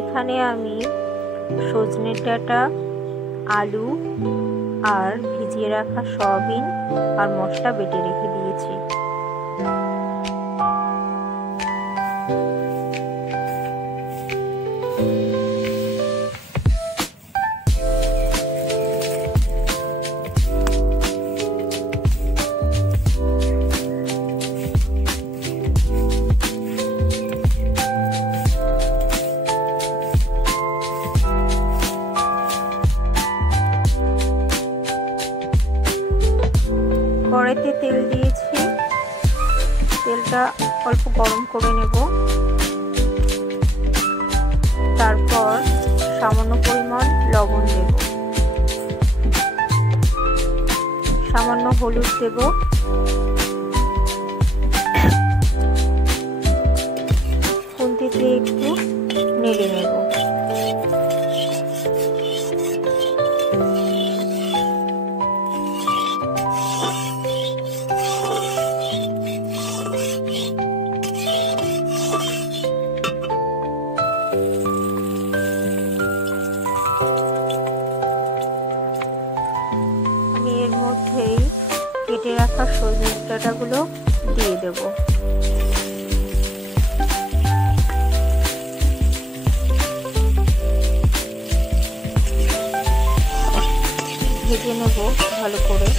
এখানে আমি সজনে ডাঁটা, আলু আর ভিজিয়ে রাখা সয়াবিন আর মশলা বেটে রেখে দিয়েছি। কড়াইতে তেল দিয়েছি, তেলটা অল্প গরম করে নেব। তারপর সামান্য পরিমাণ লবণ দেব, সামান্য হলুদ দেব, খুন্তি দিয়ে একটু নেড়ে নেব। এর মধ্যেই কেটে রাখা সজনে ডাঁটাগুলো দিয়ে দেব। ভেজে নেব ভালো করে।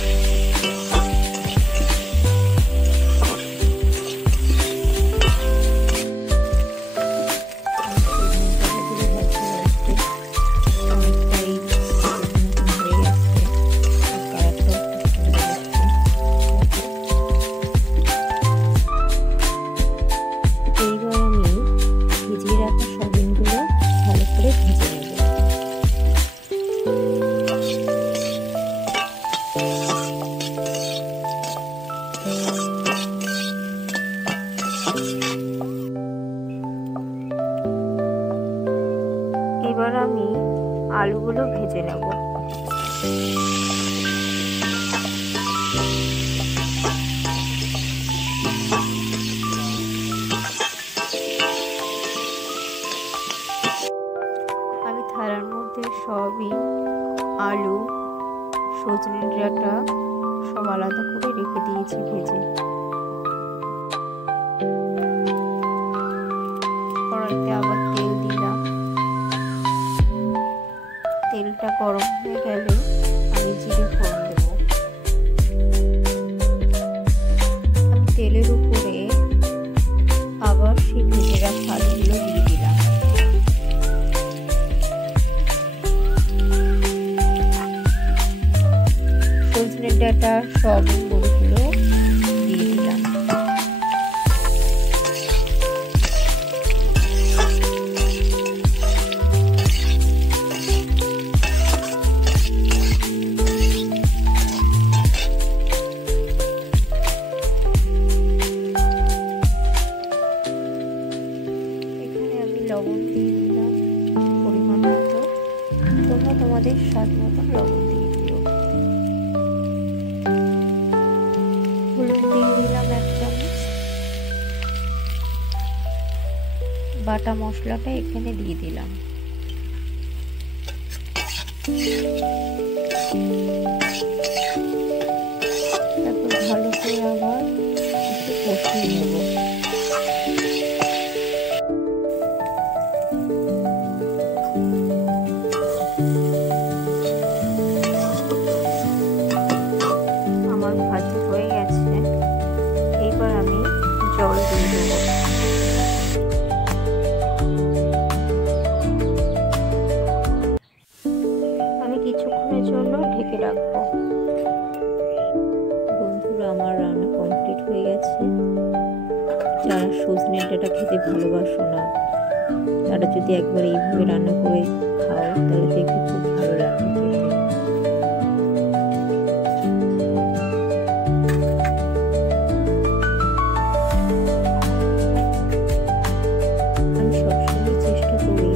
এবার আমি আলুগুলো ভেজে নেব। আমি থালার মধ্যে সয়াবিন, আলু, সজনে ডাঁটা সব আলাদা করে রেখে দিয়েছি ভেজে। কড়াইতে আবার তেল দিলাম। তেলটা গরম হয়ে গেলে আমি জিরে ফোড়ন দেব। আমি তেলের উপরে আবার সেই ভেজে রাখা আলুগুলো দিয়ে দিলাম। সজনে ডাঁটা, সয়াবিন বড়িগুলো দিয়ে দিলাম। লবণ দিয়ে দিলাম পরিমাণ মতো, তোমরা তোমাদের স্বাদ মতো লবণ দিয়ে দিও। হলুদ দিয়ে দিলাম 1 চামচ। বাটা মশলাটা এখানে দিয়ে দিলাম। তারপর ভালো করে আবার একটু কষিয়ে নেব। জল দিয়ে দেবো। আমি কিছুক্ষণের জন্য ঢেকে রাখবো। বন্ধুরা, আমার যারা সজনে ডাঁটা খেতে ভালোবাসো না, তারা যদি একবার এইভাবে রান্না করে খাও তাহলে দেখবে খুব ভালো লাগবে খেতে। আমি সবসময় চেষ্টা করি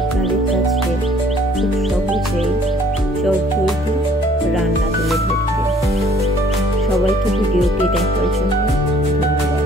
আপনাদের কাছে খুব সহজেই চটজলদি রান্না তুলে ধরতে। সবাইকে ভিডিওটি দেখার জন্য ধন্যবাদ।